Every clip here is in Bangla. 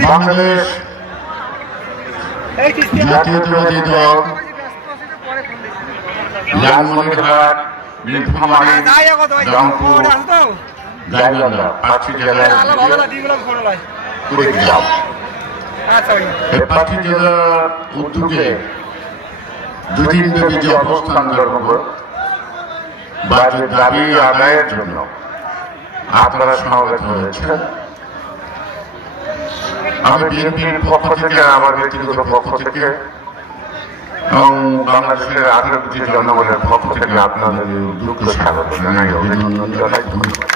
বাংলাদেশ জাতীয়তাবাদী দল লালমনিরহাট, নীলফামারী, রংপুর, গাইবান্ধা 5টি জেলার কুড়িগ্রাম এই 5টি জেলার উদ্যোগে দুদিনব্যাপী যে অবস্থান করব বা যে দাবি আদায়ের জন্য আপনারা সমবেত হয়েছেন, আমি বিএনপির পক্ষ থেকে, আমার ব্যক্তিগত পক্ষ থেকে এবং বাংলাদেশের 18 কোটি জনগণের পক্ষ থেকে আপনাদের উদ্যোগকে স্বাগত জানাই, অভিনন্দন জানাই, ধন্যবাদ।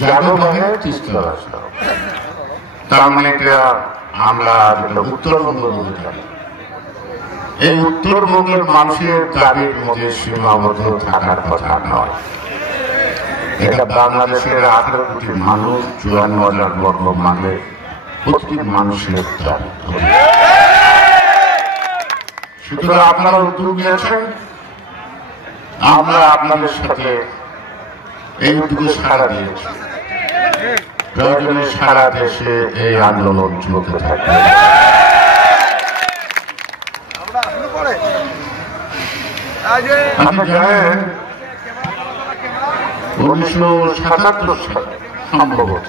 যাদববাগের তিস্তা রাস্তা, তার মানে আমরা উত্তরবঙ্গ বলতে পারি। এই উত্তরবঙ্গের মানুষের দাবির মধ্যে সীমাবদ্ধ থাকার কথা নয়। এটা বাংলাদেশের 18 কোটি মানুষ, 54,000 বর্গ মাইলে প্রতিটি মানুষের দাবি। সুতরাং আপনারা উদ্যোগ নিয়েছেন, আমরা আপনাদের সাথে এই উদ্যোগে সাড়া দিয়েছি। প্রয়োজনে সারা দেশে এই আন্দোলন চলতে থাকবে। আপনি জানেন 1977 সালে সম্ভবত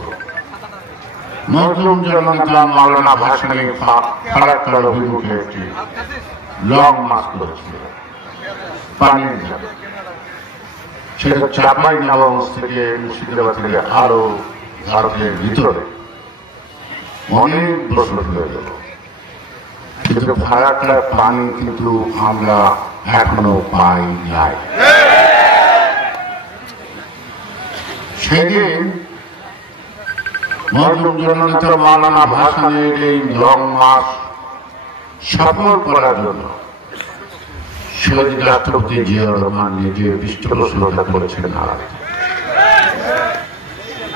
মজলুম জনতা মাওলানা ভাসানী ফারাক্কার অভিমুখে একটি লং মার্চ করেছিল পানির জন্য। সেটা চাঁপাইনবাবগঞ্জ থেকে মুর্শিদাবাদ থেকে আরো ভারতের ভিতরে অনেক বছর হয়ে গেল, কিন্তু ফারাক্কার পানি কিন্তু আমরা এখনো পাই নাই। সেদিন মজলুম জননেতা মাওলানা ভাসানীর এই লং মার্চ সফল করার জন্য শহীদ রাষ্ট্রপতি জিয়াউর রহমান নিজে পৃষ্ঠপোষকতা করেছেন।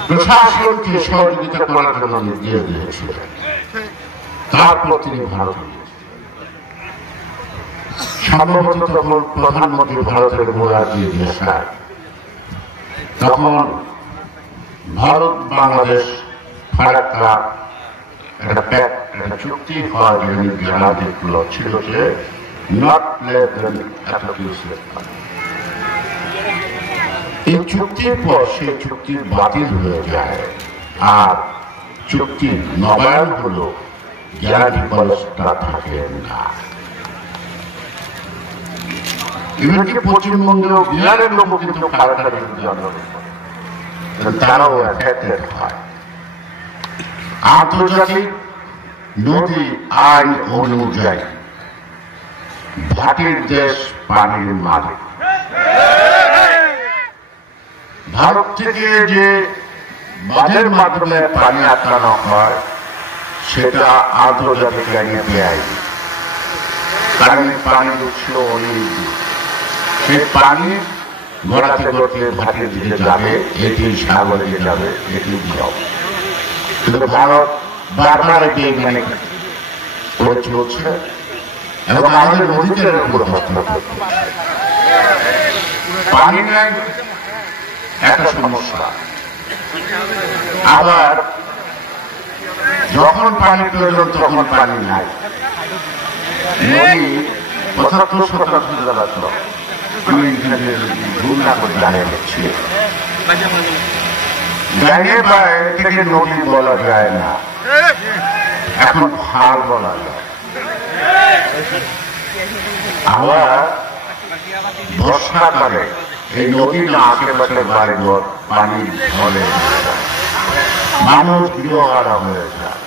প্রশাসনকে সহযোগিতা করার জন্য নির্দেশ দিয়েছিলেন। তারপর তিনি ভারত সম্ভবত তখন প্রধানমন্ত্রী ভারতের মোরারজি দেশাই। তখন ভারত বাংলাদেশ ফারাক্কা একটা চুক্তি হয়, যেগুলো ছিল যে নট লেস দেন এই চুক্তির পর সেই চুক্তি বাতিল হয়ে যায়, আর চুক্তির নবায়ন হলো গ্যারান্টি কলেজটা থাকে না। এমনকি পশ্চিমবঙ্গেও বিহারের লোক কিন্তু ফারাক্কার বিরুদ্ধে আন্দোলন করে, তারাও এফেক্টেড হয়। আন্তর্জাতিক নদী আইন অনুযায়ী ভাটির দেশ পানির মালিক। ভারত থেকে যে বাঁধের মাধ্যমে পানি আটকানো হয় সেটা আন্তর্জাতিক আইনে বেআইনি, কারণ পানির উৎস অনেক দূর। সেই পানি গড়াতে গড়তে ভাটির দিকে যাবে, এটি সাগরে যাবে, এটি যাও। কিন্তু ভারত বারবার বেইমানি করে চলছে এবং আমাদের অধিকারের উপর হস্তক্ষেপ করছে। পানি নেই একটা সমস্যা, আবার যখন পানি প্রয়োজন তখন পানি নাই। নদী 75% জানাতো, আমি ভুল না করে জানিয়ে দিচ্ছি, জানিয়ে পায় এটাকে নদী বলা যায় না, এখন খাল বলা যায়। আবার বর্ষাকালে এই নদীর আশেপাশের বাড়িঘর পানি ঢলে মানুষ গৃহহারা হয়ে যায়।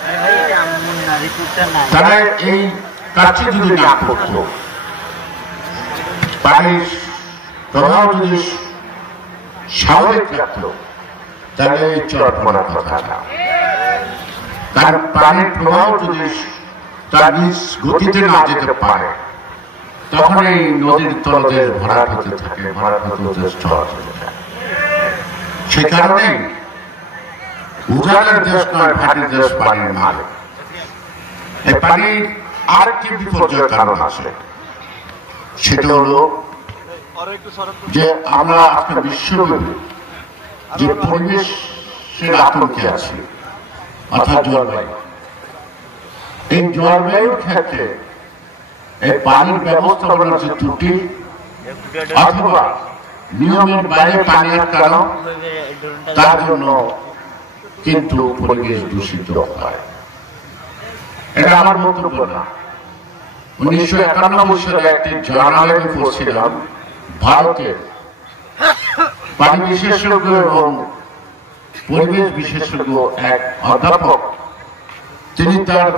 তারা এই কাছে যদি না করত, পানির প্রভাব যদি স্বাভাবিক থাকতো, তাহলে এই চট পড়ার কথা না। কারণ পানির প্রভাব যদি তার নিজ গতিতে না যেতে পারে, তখন এই নদীর তলদেশ ভরাট হতে থাকে, ভরাট হতে স্তর চলে যায়। সে কারণে উজানের দেশ নয়, ভাটির দেশ পানির মালিক। এই পানির আরেকটি বিপর্যয়ের কারণ আছে, সেটা হলো যে আমরা আজকে বিশ্বব্যাপী যে পরিবেশ সে আতঙ্কে আছে, অর্থাৎ জলবায়ু। এই জলবায়ুর ক্ষেত্রে এই পানির ব্যবস্থাপনার যে ত্রুটি অথবা নিয়মের বাইরে পানি আটকানো, তার জন্য কিন্তু পরিবেশ দূষিত হয়। এটা আমার বক্তব্য না। 1991 সালে একটি জার্নালে আমি পড়ছিলাম, ভারতের পানি বিশেষজ্ঞ এবং পরিবেশ বিশেষজ্ঞ এক অধ্যাপক তিনি তার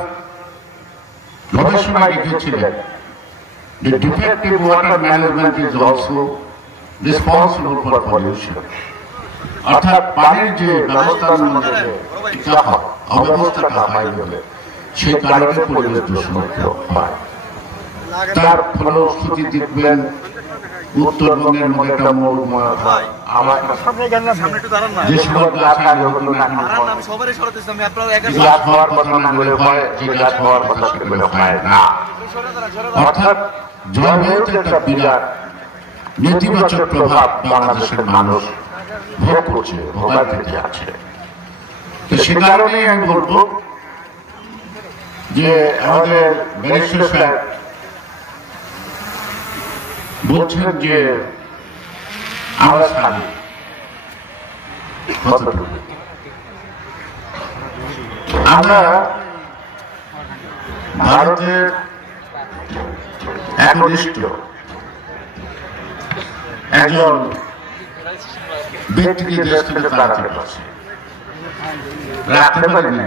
গবেষণায় লিখেছিলেন, The defective water management is also responsible for pollution. অর্থাৎ পানির যে ব্যবস্থার মধ্যে অব্যবস্থাটা হয় বলে সে কারণে পরিবেশ দূষণ হয়। তার ফলশ্রুতি দেখবেন উত্তরবঙ্গের মধ্যে একটা মরুময় আমার যে সময় গাছ হওয়ার কথা না বলে হয়, যে গাছ হওয়ার কথা সেগুলো হয় না। অর্থাৎ জলবায়ুতে একটা বিরাট নেতিবাচক প্রভাব বাংলাদেশের মানুষ ভোগ করছে, ভোগান্তিতে আছে। তো সে কারণেই আমি বলবো যে আমাদের ব্যারিস্টার সাহেব বলছেন যে আমরা স্বাধীন, আমরা ভারতের একনিষ্ঠ একজন ব্যক্তিকে দেশ থেকে তাড়াতে পারছে, রাখতে পারি না,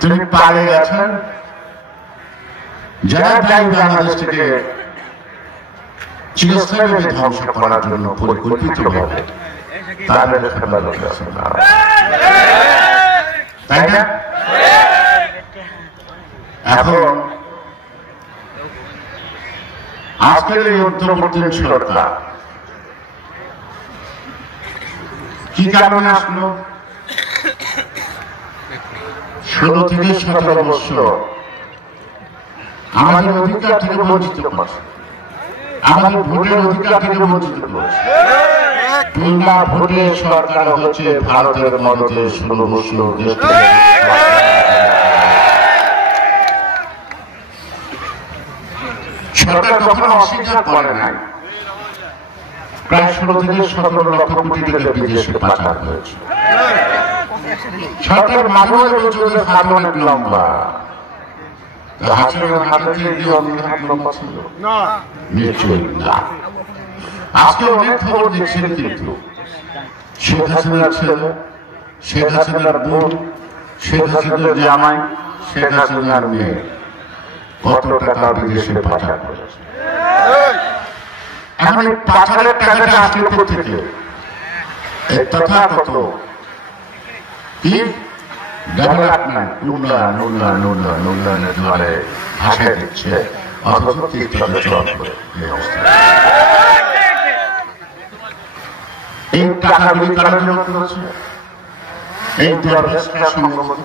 তিনি পারে গেছেন। যারা দায়ী বাংলাদেশ থেকে চিরস্থায়ীভাবে ধ্বংস করার জন্য পরিকল্পিতভাবে তাদের তাই না? এখন আজকের এই অন্তর্বর্তীকালীন সরকার কি কারণে আসলো? 16 থেকে 17 বছর আমাদের অধিকার থেকে বঞ্চিত করছে, আমাদের ভোটের অধিকার থেকে বঞ্চিত করছে। বিনা ভোটে সরকার হচ্ছে ভারতের মদতে 16 বছর দেশ সরকার কখনো অস্বীকার করে নাই। প্রায় 16 থেকে 17 লক্ষ কোটি টাকা বিদেশে পাচার হয়েছে। সরকার মাঝে মাঝে বলছে ওদের হাত অনেক লম্বা, আজকে অনেক খবর দেখছেন, কিন্তু শেখ হাসিনার ছেলে, শেখ হাসিনার বোন, শেখ হাসিনার জামাই, শেখ হাসিনার মেয়ে কত টাকা বিদেশে পাচার করেছে। এখন এই পাচারের টাকাটা আসলে কোথেকে? তথাকথিত কি ডেভেলপমেন্ট, উন্নয়ন উন্নয়ন উন্নয়ন উন্নয়নের জোয়ারে ভাসায় দিচ্ছে, অথচ এই টাকাগুলি কারা জমা করেছে? এই দরবেশরা সম্ভবত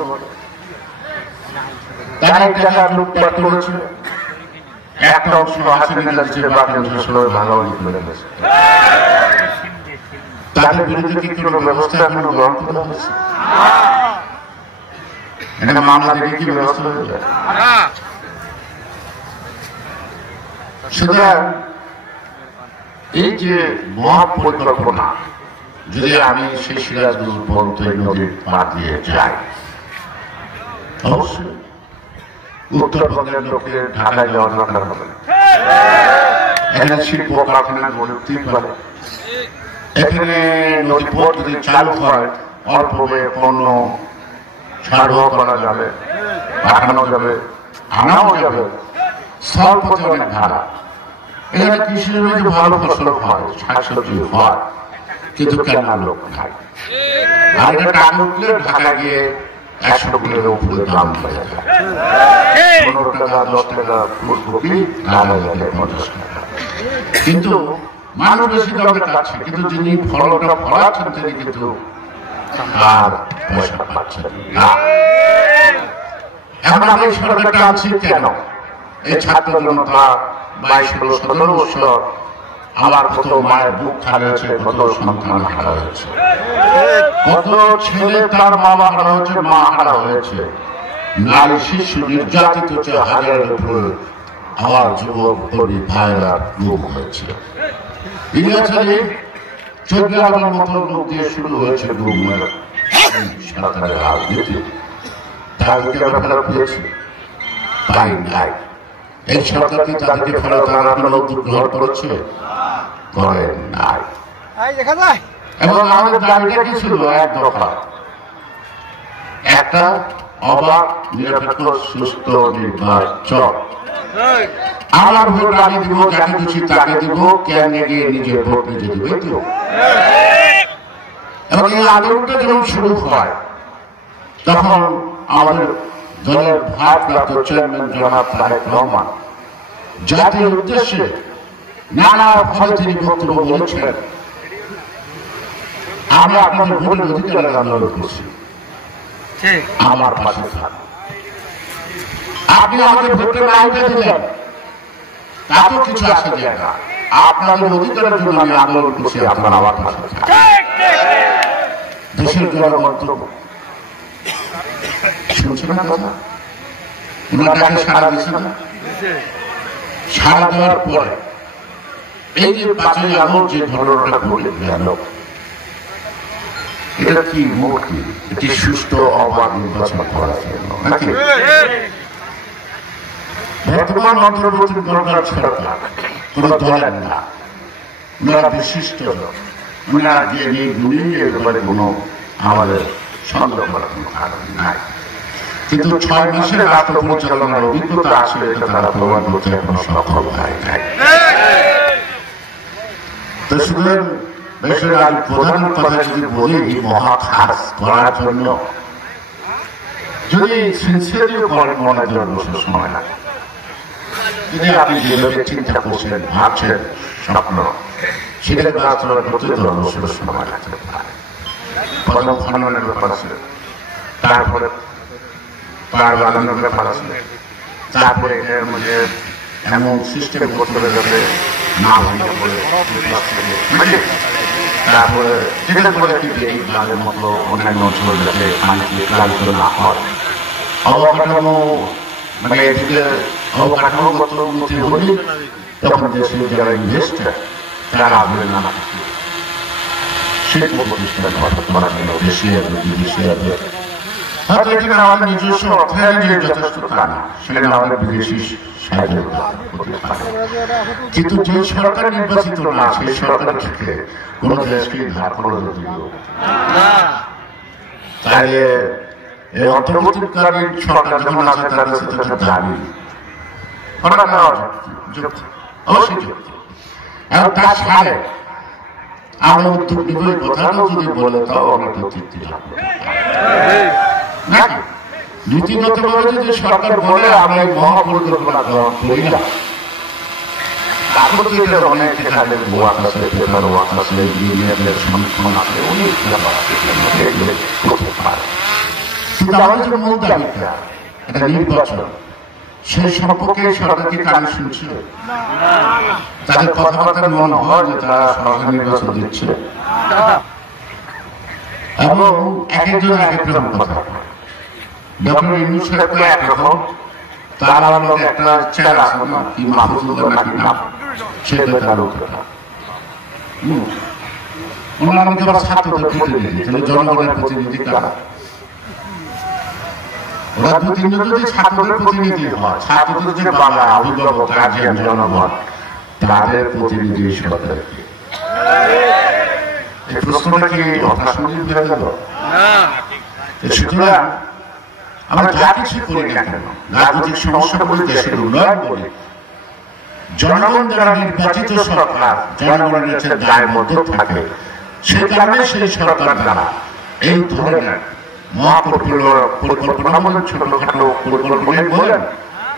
তারা এই টাকা লুটপাট করেছে। একটা অংশ হাসিনা দিচ্ছে, বাকি অংশ ভাগাভাগি করে গেছে। তাদের বিরুদ্ধে কি কোনো ব্যবস্থা এখনো গ্রহণ করা হয়েছে? এটা মামলা দেখে কি ব্যবস্থা হয়ে যায়? সুতরাং এই যে মহাপরিকল্পনা, যদি আমি সেই সিরাজগঞ্জ পর্যন্ত এই নদীর পার দিয়ে যাই, অবশ্যই উত্তরবঙ্গের লোকের ঢাকায় যাওয়ার দরকার হবে না। এখানে শিল্প কারখানা গড়ে উঠতেই পারে। এখানে নদীপথ যদি চালু হয়, অল্প ব্যয়ে পণ্য সারও করা যাবে, পাঠানো যাবে, আনাও যাবে। স্থল পথে অনেক ভাড়া। এখানে কৃষির মধ্যে ভালো ফসল হয়, শাকসবজি হয়, কিন্তু কেন লোক খায়? আর এটা টাকা উঠলে ঢাকা গিয়ে 100 কিলোর উপরে দাম হয়ে যায়। 15 টাকা 10 টাকা ফুলকপি, ঢাকা গেলে 50 টাকা। কিন্তু মানুষ বেশি দামে খাচ্ছে, কিন্তু যিনি ফলটা ফলাচ্ছেন তিনি কিন্তু আর পয়সা পাচ্ছেন না। এখন আমি সরকারটা আছি কেন? এই ছাত্র জনতা 22, 16, 17 বছর আমার কত মায়ের বুক খালি হয়েছে, কত সন্তান হারা হয়েছে, কত ছেলে তার বাবা হারা হয়েছে, মা হারা হয়েছে, নারী শিশু নির্যাতিত হচ্ছে হাজারের উপরে। আমার যুবক কবি ভাইরা গুম হয়েছে। ইংরেজি 14 মতো লোক দিয়ে শুরু হয়েছে গুমের সরকারের রাজনীতি। তাদেরকে আমরা ফেরত পেয়েছি, পাই নাই। এই সরকারকে তাদেরকে ফেরত আনার কোনো উদ্যোগ গ্রহণ করেছে, করেন নাই। এবং আমাদের দাবিটা কি ছিল? এক দফা, একটা অবাধ নিরপেক্ষ সুস্থ নির্বাচন। আমার ভোট আমি দিব, যাকে খুশি তাকে দিব, কেন গিয়ে নিজের ভোট নিজে দিবে তো। এবং এই আন্দোলনটা যখন শুরু হয় তখন আমাদের দলের ভারপ্রাপ্ত চেয়ারম্যান জনাব তারেক রহমান জাতির উদ্দেশ্যে নানাভাবে তিনি বক্তব্য বলেছেন, আমরা আপনাদের ভোটের অধিকারের আন্দোলন করছি, আমার পাশে থাকুন। আপনি আমাদের ভোটে না উঠে দিলেন তাতেও কিছু আসে যায় না, আপনাদের অধিকারের জন্য আমি আন্দোলন করছি, আপনারা আমার পাশে থাকুন। দেশের জনগণ শুনছে না কথা, ওনাটাকে সারা দিচ্ছে না। সারা দেওয়ার পরে এই যে 5ই আগস্ট যে ঘটনাটা ঘটে গেল, এটা কি মুক্তি, এটি সুষ্ঠু অবাধ নির্বাচন করার জন্য নাকি? বর্তমান অন্তর্বর্তী সরকার কোন দলের না, ওনারা বিশিষ্ট, ওনারা যে নিয়ে গুণিয়ে একেবারে কোনো আমাদের সন্দেহ করার কোনো কারণ নাই। কিন্তু 6 মাসের রাষ্ট্র পরিচালনার অভিজ্ঞতা আছে, এটা তারা প্রমাণ করতে এখন সক্ষম হয় নাই। তো সুতরাং দেশের আজ প্রধান কথা যদি বলি, মহা খাস করার জন্য যদি সিনসিয়ারলি করেন মনে জন্য সময় লাগে। যদি আপনি যেভাবে চিন্তা করছেন, ভাবছেন, স্বপ্ন, সেটাকে বাস্তবায়ন করতে তো অবশ্যই সময় লাগতে পারে। প্রথম খননের ব্যাপার আছে, তারপরে পার বানানোর ব্যাপার আছে, তারপরে এর মধ্যে এমন সিস্টেম করতে হবে যাতে না ভেঙে পড়ে, তারপরে যেটা করে কিন্তু এই গ্লাসের মতো অন্যান্য অঞ্চল যাতে পানিকে ক্লান্ত না হয়। অবকাঠামো মানে এদিকে অবকাঠামোগত উন্নতি হলে তখন দেশের যারা ইনভেস্টার তারা আসবে না শিল্প প্রতিষ্ঠান করার জন্য, দেশে আসবে, বিদেশে আসবে। হয়তো এখানে আমাদের নিজস্ব অর্থায়নের যথেষ্ট তা না, সেখানে আমাদের বিদেশি সাহায্য করতে পারে। কিন্তু যে সরকার নির্বাচিত না, সেই সরকারের থেকে কোন দেশকে ধার করা দিল তাই এই অন্তর্বর্তীকালীন সরকার যখন আছে তার কাছে তাদের দাবি অবশ্যই যুক্ত। এবং তার সাথে আমরা উদ্যোগ নিব, এই কথাটা যদি বলে তাও আমরা তৃপ্তি নাকি। নীতিগতভাবে যদি সরকার বলে আমরা এই মহাপরিকল্পনা গ্রহণ করি না, তারপর তো এটার অনেক এখানে ওয়াক আছে, পেপার ওয়াক আছে, ইঞ্জিনিয়ারদের সমর্থন আছে, অনেক ব্যাপার আছে, করতে পারে। কিন্তু আমাদের যে মূল দাবিটা এটা নির্বাচন, সেই সম্পর্কে সরকারকে কানে শুনছে, তাদের কথাবার্তার মনে হয় যে তারা সরকার নির্বাচন দিচ্ছে এবং এক একজন এক এক রকম কথা। ডক্টর ইউনূস সাহেব একরকম, তার আমাদের একটা চেয়ার আছে না, কি মাহফুজুল্লাহ নাকি নাম, সেটা তার কথা। ওনার আমাকে আবার ছাত্রদের প্রতিনিধি, তাহলে জনগণের প্রতিনিধি কারা? ওরা 2-3 জন যদি ছাত্রদের প্রতিনিধি হয়, ছাত্রদের যে বাংলা অভিভাবক, গার্জিয়ান, জনগণ, তাদের প্রতিনিধি সরকার। এই প্রশ্নটা কি অপ্রাসঙ্গিক হয়ে গেল? সুতরাং আমরা যা কিছু করি না কেন, রাজনৈতিক সমস্যা বলি, দেশের উন্নয়ন বলি, জনগণ যারা নির্বাচিত সরকার জনগণের দায়ের মধ্যে থাকে, সেই কারণে সেই সরকার দ্বারা এই ধরনের মহাপরিকল্পনা বলেন, ছোটখাটো পরিকল্পনাই বলেন,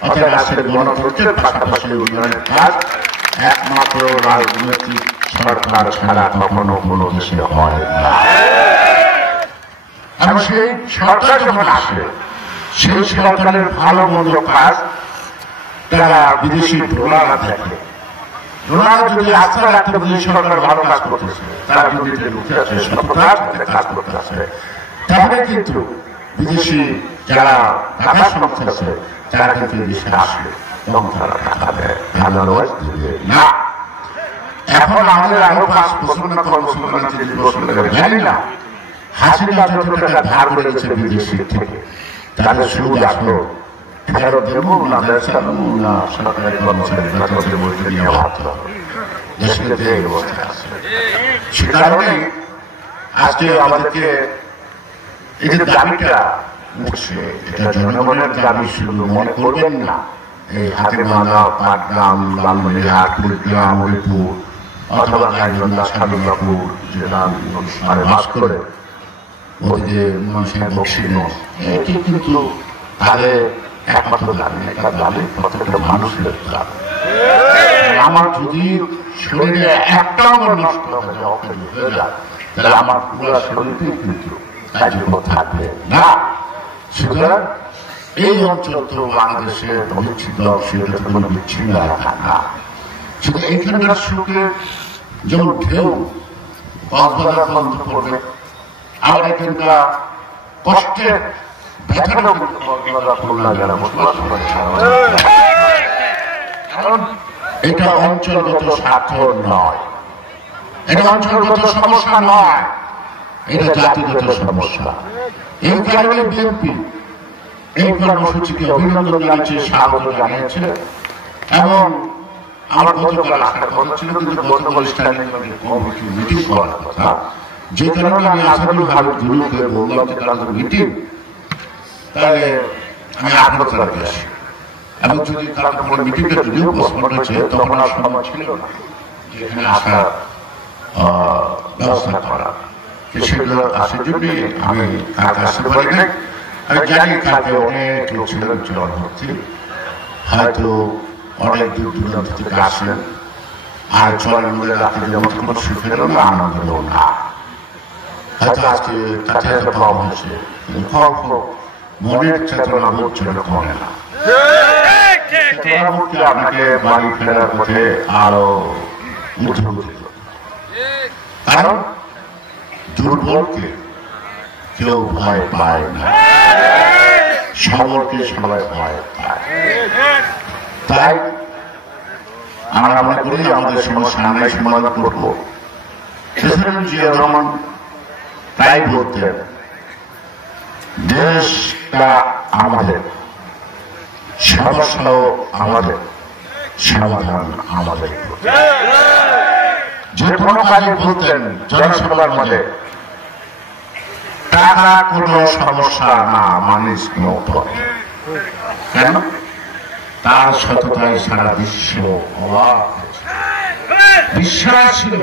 অর্থাৎ রাষ্ট্রের গণতন্ত্রের পাশাপাশি উন্নয়নের কাজ একমাত্র রাজনৈতিক সরকার ছাড়া কখনো কোনো দেশে হয় না। এবং সেই সরকার যখন আসে, সেই সরকারের ভালো মন্দ কাজ তারা বিদেশি ডলাররা দেখে, ওনারা যদি আস্থা রাখতে বিদেশি সরকার ভালো কাজ করতেছে, তারা যদি লুকে আছে সততার সাথে কাজ করতে আছে, তাহলে কিন্তু বিদেশি যারা টাকা সংস্থা আছে তারা কিন্তু দেশে আসবে এবং তারা টাকা দেয়, দিবে না। এখন আমাদের আরো 5 বছর না 6 বছর না 30 বছর জানি না হাসিনা যত টাকা ধার করে গেছে বিদেশি থেকে, তাদের সুদ আসলো ফেরত দেবো না না সরকারি কর্মচারী বেতনের মধ্যে নিয়ে ভাবতে হবে। দেশের যে অবস্থা আছে সে কারণে আজকে আমাদেরকে এই যে দাবিটা উঠছে, এটা জনগণের দাবি শুধু মনে করবেন না। এই হাতিমালা, পাটগ্রাম, লালমনিরহাট, কুড়িগ্রাম, হরিপুর অথবা গাইবান্ধা, শাহজালালপুর জেলা বাস করে ওদিকে মানুষের বক্সিনো, এটি কিন্তু তাদের একমাত্র দাবি, একটা দাবি প্রত্যেকটা মানুষের দাবি। আমার যদি শরীরে একটা অঙ্গ নষ্ট হয়ে যায় তাহলে আমার পুরো শরীরটাই কিন্তু কার্যকর থাকবে না। সুতরাং এই অঞ্চল তো বাংলাদেশের অবিচ্ছিন্ন, সেটা তো কোনো বিচ্ছিন্ন এলাকা না। শুধু এইখানকার সুখে যেমন ঢেউ কক্সবাজার বন্ধ করবে, আবার এখানকার কষ্টের ব্যথাটাও কিন্তু কক্সবাজার খুলনা জেলা বসবাস করে। কারণ এটা অঞ্চলগত স্বার্থ নয়, এটা অঞ্চলগত সমস্যা নয়, এটা জাতিগত সমস্যা। এই কারণে বিএনপি এই কর্মসূচিকে অভিনন্দন জানিয়েছে, স্বাগত জানিয়েছে। এবং আমার গতকাল আসার কথা ছিল, কিন্তু গতকাল স্ট্যান্ডিং কমিটি মিটিং করার কথা, যে কারণে আমি আসাদুল হাবিব দুলুকে বললাম যে তাদের মিটিং, তাহলে আমি 18 তারিখে আসি। এবং যদি কারণ কোনো মিটিংটা যদিও পোস্টপন্ড হয়েছে, তখন আর সময় ছিল না এখানে আসার ব্যবস্থা করা। সেগুলো আসার জন্যে আমি কালকে আসতে পারি নাই। আমি জানি কালকে অনেক লোক চল হচ্ছে, হয়তো অনেক দূর দূরান্ত থেকে আসলেন, আর চলের মধ্যে রাতে যেমন কোনো সুখের না আনন্দ না, হয়তো আজকে কাছে একটা কম হয়েছে, মনের চেতনা বোধ চলে কমে না। আপনাকে বাড়ি ফেরার পথে আরো উদ্বুদ্ধ, কারণ দুর্বলকে কেউ ভয় পায় না, সবলকে সবাই ভয় পায়। তাই আমরা মনে করি আমাদের সমস্যা আমরাই সমাধান করবো। প্রেসিডেন্ট জিয়া রহমান তাই বলতেন, দেশটা আমাদের, সমস্যাও আমাদের, সমাধান আমাদের। যে কোনো কাজে বলতেন জনসভার মধ্যে, টাকা কোনো সমস্যা না, মানুষ কেন? তার সততায় সারা বিশ্ব অবাক বিশ্বাস ছিল।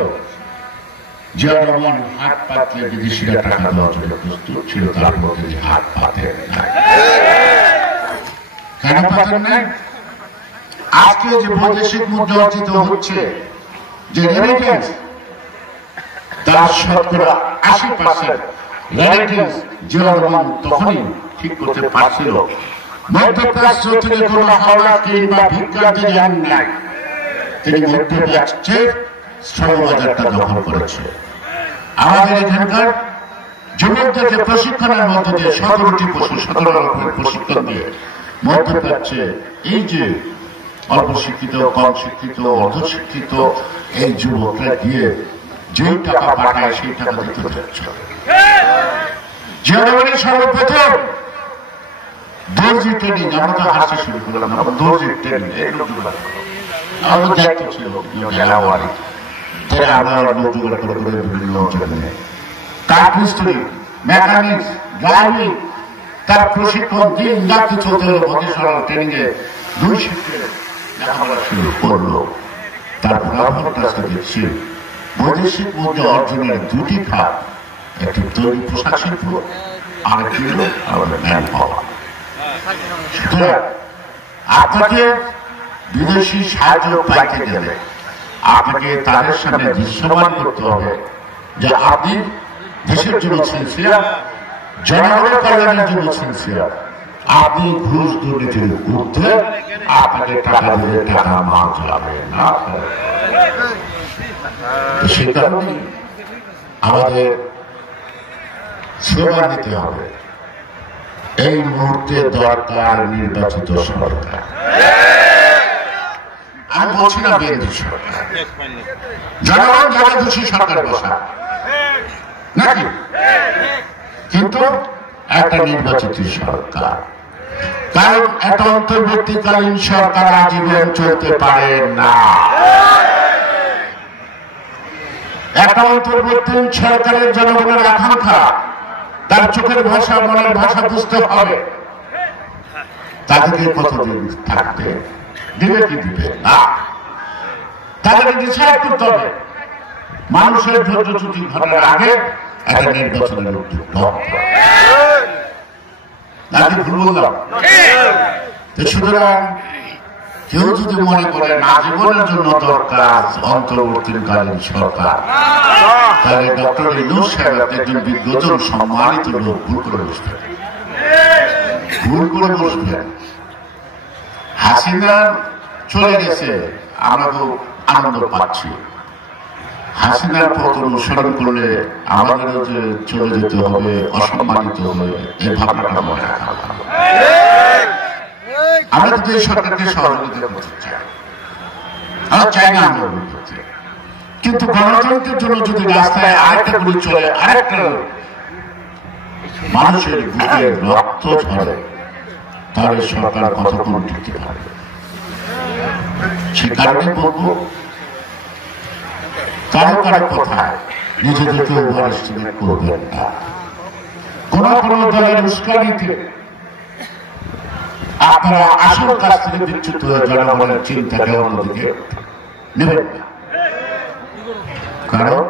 জিয়া রহমান হাত পাতলে বিদেশিরা টাকা দেওয়ার জন্য প্রস্তুত ছিল, তার মধ্যে হাত পাতেন না। কেন পাতেন না? আজকে যে বৈদেশিক মুদ্রা অর্জিত হচ্ছে, যে রেমিটেন্স, তার শতকরা 80% রেমিটেন্স জিয়া রহমান তখনই ঠিক করতে পারছিল। মধ্যপ্রাচ্য থেকে কোন হাওড়া কিংবা ভিক্ষার্থী যান নাই, তিনি মধ্যপ্রাচ্যের শ্রমবাজারটা দখল করেছে। আমাদের এখানকার যুবকদেরকে প্রশিক্ষণের মধ্যে দিয়ে 17টি বছর 17 লক্ষের প্রশিক্ষণ দিয়ে মধ্যপ্রাচ্যে এই যে অল্প শিক্ষিত, কম শিক্ষিত, অর্ধশিক্ষিত এই যুবকরা গিয়ে যেই টাকা পাঠায় সেই টাকা দিতে যাচ্ছে। জিয়ারহমানের সর্বপ্রথম দর্জি ট্রেনিং, আমরা তো হাসি শুরু করলাম, দর্জি ট্রেনিং এগুলো আমাদের দায়িত্ব ছিল জানুয়ারি থেকে আমরা নজর করে বিভিন্ন অঞ্চলে কাঠ মিস্ত্রি, মেকানিক্স, ড্রাইভিং, তার প্রশিক্ষণ দিন রাত্রি চলতে হলো। ভোকেশনাল ট্রেনিং এ 2 শিফটে লেখাপড়া শুরু করলো। তার ফলাফলটা আজকে দেখছি বৈদেশিক মুদ্রা অর্জনের 2টি খাত, একটি তৈরি পোশাক শিল্প, আর একটি হলো আমাদের ম্যান পাওয়ার। সুতরাং আপনাকে বিদেশি সাহায্য পাইতে গেলে আপনাকে তাদের সামনে দৃশ্যমান করতে হবে যে আপনি দেশের জন্য সিনসিয়ার, জনগণের কল্যাণের জন্য সিনসিয়ার। আপনি ঘুষ দুর্নীতির ঊর্ধ্বে, আপনাকে টাকা দিলে টাকা মাল যাবে না। সে কারণে আমাদের স্লোগান দিতে হবে, এই মুহূর্তে দরকার নির্বাচিত সরকার। আমি বলছি না বিএনপি সরকার, জনগণ যারা খুশি সরকার বসা নাকি, কিন্তু একটা নির্বাচিত সরকার। কারণ একটা অন্তর্বর্তীকালীন সরকার আজীবন চলতে পারে না। একটা অন্তর্বর্তী সরকারের জনগণের আকাঙ্ক্ষা, তার চোখের ভাষা মনের ভাষা বুঝতে হবে। তাদেরকে কতদিন থাকতে দিবে কি দিবে না, তাদেরকে ডিসাইড করতে হবে। মানুষের ধৈর্যচ্যুতি ঘটার আগে একটা নির্বাচনের উদ্যোগ নাকি ভুল বললাম? সুতরাং কেউ যদি মনে করেন আজীবনের জন্য দরকার অন্তর্বর্তীকালীন সরকার, তাহলে ডক্টর ইউনূস সাহেব একজন বিজ্ঞজন সম্মানিত লোক ভুল করে বসবেন, ভুল করে বসবেন। হাসিনা চলে গেছে, আমরা তো আনন্দ পাচ্ছি। হাসিনার পথ অনুসরণ করলে আমাদেরও যে চলে যেতে হবে, অসম্মানিত হবে, এই ভাবনাটা মনে রাখা ভালো। আমরা তো এই সরকারকে সহযোগিতা করতে চাই, আমরা চাই না আন্দোলন করতে, কিন্তু গণতন্ত্রের জন্য যদি রাস্তায় আরেকটা গুলি চলে, আরেকটা মানুষের বুকে রক্ত ঝরে, তাহলে সরকার কতক্ষণ টিকতে পারবে? সে কারণে বলবো, কারো কারো কথায় নিজেদেরকে ওভার এস্টিমেট করবেন না। কোন কোন দলের উস্কানিতে আপনারা আসল কাছ থেকে বিচ্যুত হয়ে জনগণের চিন্তাকে অন্যদিকে নেবেন না। কারণ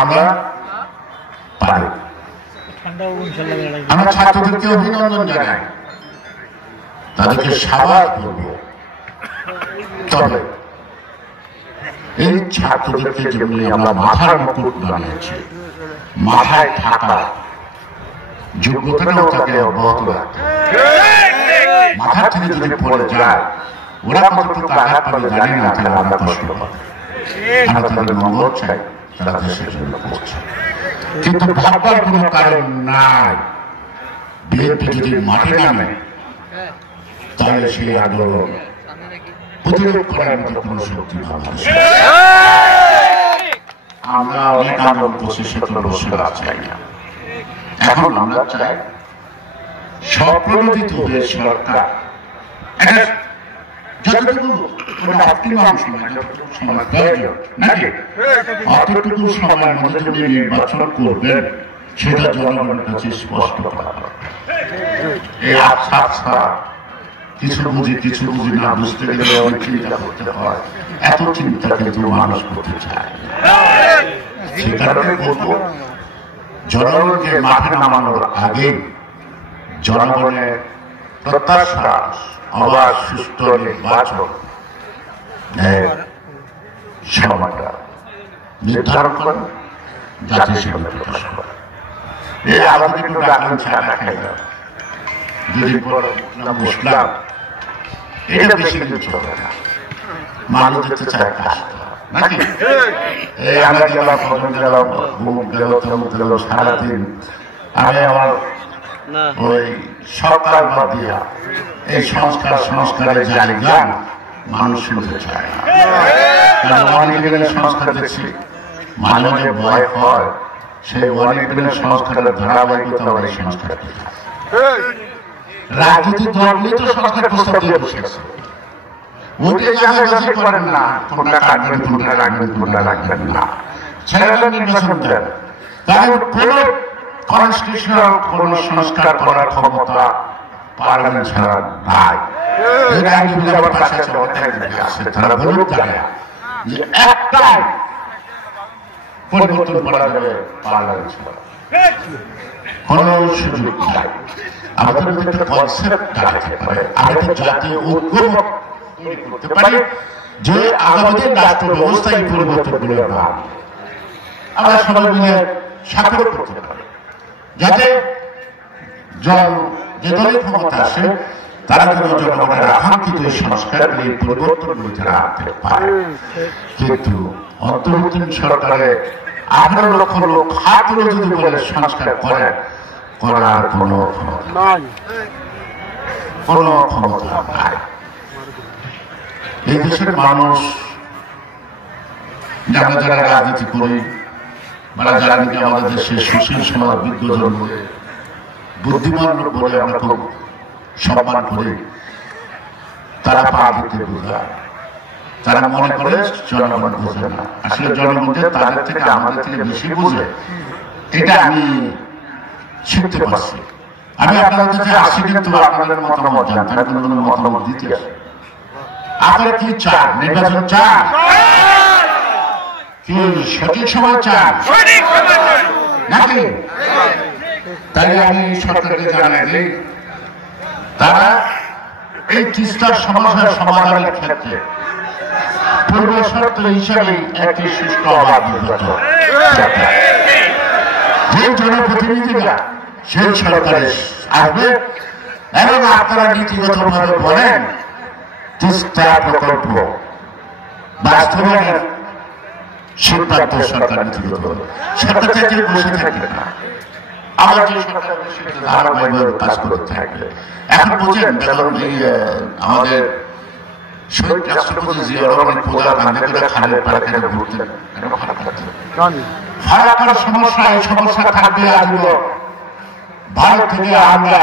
আমরা পারি। আমরা ছাত্রদেরকে অভিনন্দন জানাই, তাদেরকে সাবাস বলবো। তবে এই ছাত্রদেরকে যেমনি আমরা মাথার মুকুট বানিয়েছি, মাথায় থাকা যোগ্যতাটাও তাকে অব্যাহত রাখতে, মাথার থেকে যদি পড়ে যায় ওরা কতটুকু আঘাত পাবে জানি না, তাহলে আমরা কষ্ট পাবো। আমরা তাদের মঙ্গল চাই, তারা দেশের জন্য করছে, কিন্তু ভাববার কোন কারণ নাই। বিএনপি যদি মাঠে নামে, তাহলে সেই আন্দোলন প্রতিরোধ করার মতো কোন শক্তি বাংলাদেশে। আমরা অনেক আন্দোলন করছি, সেটা বসে চাই না। এখন আমরা চাই স্বপ্রণোদিত হয়ে সরকার যতটুকু অপটিমাম সময়, যতটুকু সময় প্রয়োজন নাকি, অতটুকু সময়ের মধ্যে যদি নির্বাচন করবেন, সেটা জনগণের কাছে স্পষ্ট করা। এই আচ্ছা আচ্ছা কিছু বুঝি কিছু বুঝি না বুঝতে গেলে অনেক চিন্তা করতে হয়, এত চিন্তা কিন্তু মানুষ করতে চায়। সে কারণে বলবো, জনগণকে মাঠে নামানোর আগে জনগণের প্রত্যাশা অবাধ সুষ্ঠু নির্বাচন সময়টা নির্ধারণ করেন, যাতে সেগুলো প্রকাশ করে। এই আমাদের একটু ডাকলেন, চা খাইলাম, দুদিন পর বসলাম, এটা বেশি কিছু চলবে না। মানুষ যেতে চায় কাজ নাকি, এই আমরা গেলাম, ফজন গেলাম, ঘুম গেল, তমুক গেল, সারাদিন আমি আমার ওই সরকার বাদ দিয়া এই সংস্কারের জায়গা মানুষ শুনতে চায় না। কারণ অনেক দিনের সংস্কার দেখছি, মাঝে মাঝে ভয় হয়, সেই অনেক দিনের সংস্কারের ধারাবাহিকতা এই সংস্কার। রাজনীতি দলগুলি তো সংস্কার প্রস্তাব দিয়ে বসেছে, ওতে জায়গাবাজি করেন না, কোনটা কাটবেন কোনটা রাখবেন কোনটা রাখবেন না, ছেলেরা নির্বাচন দেন। কারণ কোন কনস্টিটিউশনাল কোন সংস্কার করার ক্ষমতা পার্লামেন্ট ছাড়া নাই। আবার কাছে আছে, তারা বলুক যে একটাই পরিবর্তন করা যাবে পার্লামেন্ট ছাড়া, কোন সুযোগ নাই। আমাদের মধ্যে একটা কনসেপ্ট দাঁড়াতে পারে, আমরা জাতীয় ঐক্য তৈরি করতে পারি যে আগামী রাষ্ট্র ব্যবস্থা এই পরিবর্তনগুলো না, আমরা সবাই মিলে স্বাক্ষর করতে পারি, যাতে যে দলের ক্ষমতা আসে তারা যেন জনগণের আকাঙ্ক্ষিত সংস্কারগুলি পরিবর্তনগুলি তারা আনতে পারে। কিন্তু অন্তর্বর্তীকালীন সরকারে 18 লক্ষ লোক হাত তুলে যদি বলে সংস্কার করার কোনো ক্ষমতা নাই। এই দেশের মানুষ আমরা যারা রাজনীতি করি বা যারা নাকি আমাদের দেশের সুশীল সমাজ বিজ্ঞজন বলে বুদ্ধিমান লোক বলে আমরা খুব সম্মান করি, তারা পা দিতে বোঝায়, তারা মনে করে জনগণ বোঝে না। আসলে জনগণদের তাদের থেকে আমাদের থেকে বেশি বোঝে, এটা আমি শিখতে পারছি। আমি আপনাদের কাছে আসছি কিন্তু আপনাদের মতামত জানতে, কোনো মতামত দিতে আসি। আপনারা কি চান? নির্বাচন চান? কি সঠিক সময় চান নাকি? তাই আমি সরকারকে জানাই দিই, তারা এই তিস্তার সমস্যার সমাধানের ক্ষেত্রে পূর্ব শর্ত হিসাবে একটি সুষ্ঠু অবাধ নির্বাচন, যে জনপ্রতিনিধিরা সেই সরকারে আসবে এবং আপনারা নীতিগতভাবে বলেন তিস্তা প্রকল্প বাস্তবায়নের সিদ্ধান্ত সরকার নীতিগত সরকার থেকে বসে থাকবে না, আবার যে সরকার ধারাবাহিকভাবে কাজ করতে থাকবে। এখন বুঝেন আমাদের শহীদ রাষ্ট্রপতি জিয়া রহমান খোদা বান্ধে করে খালের পাড়াখানে ঘুরতেন, ফারাক্কার সমস্যা, এই সমস্যা থাকবে আজীবন। ভারত থেকে আমরা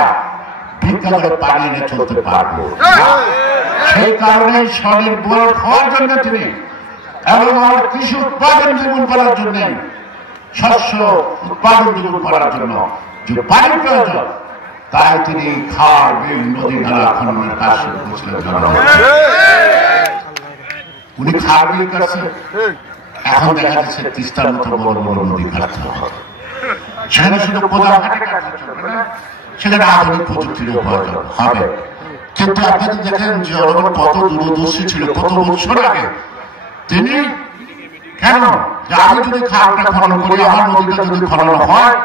বিদ্যালয়ে পানি এনে চলতে পারবো, সেই কারণে স্বনির্ভর হওয়ার জন্য তিনি এবং আমার কৃষি উৎপাদন দ্বিগুণ করার জন্য, শস্য উৎপাদন দ্বিগুণ করার জন্য যে পানি প্রয়োজন, তাই তিনি খাল, বিল, নদী, নালা খননের কাজ শুরু করেছিলেন। উনি খাল বিল করছে, এখন দেখা যাচ্ছে তিস্তার মতো বড় বড় নদী কাটতে হবে। সেখানে শুধু কোদাঘাটে কাজ চলবে না, সেখানে আধুনিক প্রযুক্তির প্রয়োজন হবে। কিন্তু আপনি দেখেন যে কত দূরদর্শী ছিল, কত বছর আগে তিনি কেন যে আমি যদি খালটা খনন করি, আমার নদীটা যদি খনন হয়,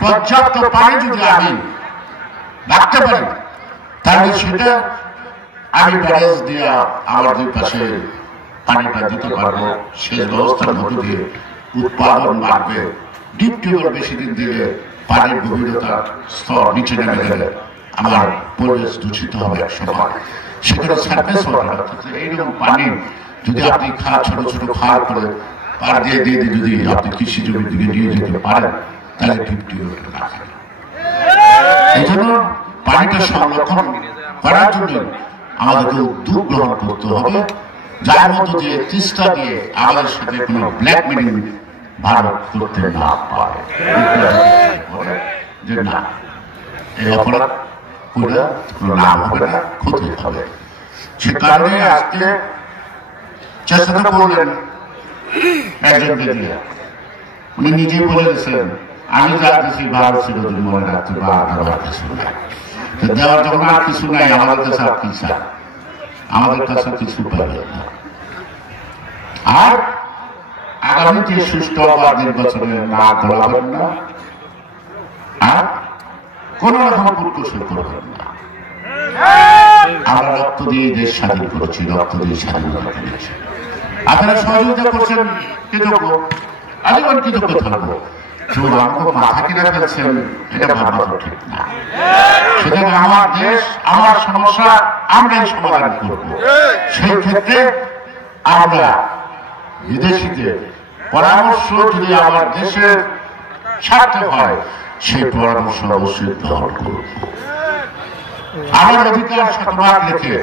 পর্যাপ্ত পানি যদি আমি রাখতে পারি, তাহলে সেটা আমি ব্যারেজ দিয়ে আমার দুই পাশে পানিটা দিতে পারবো, সেচ ব্যবস্থার মধ্যে দিয়ে উৎপাদন বাড়বে। ডিপ টিউবওয়েল বেশি দিন দিলে পানির গভীরতার স্তর নিচে নেমে গেলে আমার পরিবেশ দূষিত হবে এক সময়, সেখানে সার্ভিস হবে না। এইরকম পানি যদি আপনি ছোট ছোট খাল করে পার দিয়ে দিয়ে যদি আপনি কৃষি জমির দিকে নিয়ে যেতে পারেন, তাহলে ডিপ টিউবওয়েল রাখেন। এই জন্য পানিটা সংরক্ষণ করার জন্য আমাদেরকে উদ্যোগ গ্রহণ করতে হবে, যার মধ্য দিয়ে তিস্তা দিয়ে আমাদের সাথে কোনো ব্ল্যাকমেলিং ভারত করতে না পারে, যে না এই অপরাধ করে কোনো লাভ হবে না, ক্ষতি হবে। সে কারণে আজকে চেষ্টা করলেন একজনকে দিয়ে, উনি নিজেই বলে দিয়েছেন আমি যা দিচ্ছি ভারত ছিল যদি মনে রাখতে বা দেওয়ার কিছু নাই, দেওয়ার যখন আর কিছু নাই আমাদের কাছে আর কি চাই, আমাদের কাছে কিছু পাবে না। আর আগামীতে সুষ্ঠু অবাধ নির্বাচনে না দলাবেন না, আর কোন রকম কূটকৌশল করবেন না। আমরা রক্ত দিয়ে দেশ স্বাধীন করেছি, রক্ত দিয়ে স্বাধীনতা পেয়েছি। আপনারা সহযোগিতা করছেন, কৃতজ্ঞ, আজীবন কৃতজ্ঞ থাকবো। শুধু আমাকে মাথা কিনে ফেলছেন, এটা ভাবা তো ঠিক না। সেখানে আমার দেশ, আমার সমস্যা আমরাই সমাধান করবো। সেই ক্ষেত্রে আমরা বিদেশিদের পরামর্শ যদি আমার দেশের স্বার্থে হয়, সেই পরামর্শ অবশ্যই গ্রহণ করব। আমার অধিকার শতভাগ রেখে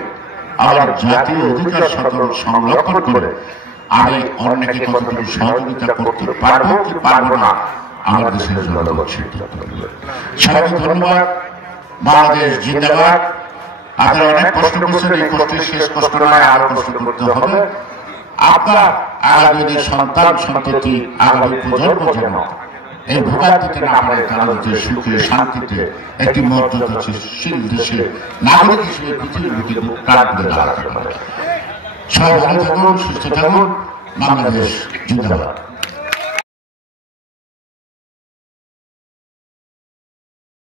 আমার জাতীয় অধিকার সংরক্ষণ করে আমি অন্যকে কতটুকু সহযোগিতা করতে পারবো কি পারবো না, আমার দেশের জনগণ সিদ্ধান্ত নেবে। সবাইকে ধন্যবাদ। বাংলাদেশ জিন্দাবাদ। আপনারা অনেক কষ্ট করছেন, এই কষ্টের শেষ কষ্ট নয়, আরো কষ্ট করতে হবে। আপনার আগামী সন্তান সন্ততি, আগামী প্রজন্ম যেন এই ভোগান্তিতে না পারে, তারা যাতে সুখে শান্তিতে একটি মর্যাদাশীল দেশে নাগরিক হিসেবে পৃথিবীর বুকে প্রাণ করে দাঁড়াতে পারে। সবাই ভালো থাকুন, সুস্থ থাকুন। বাংলাদেশ জিন্দাবাদ।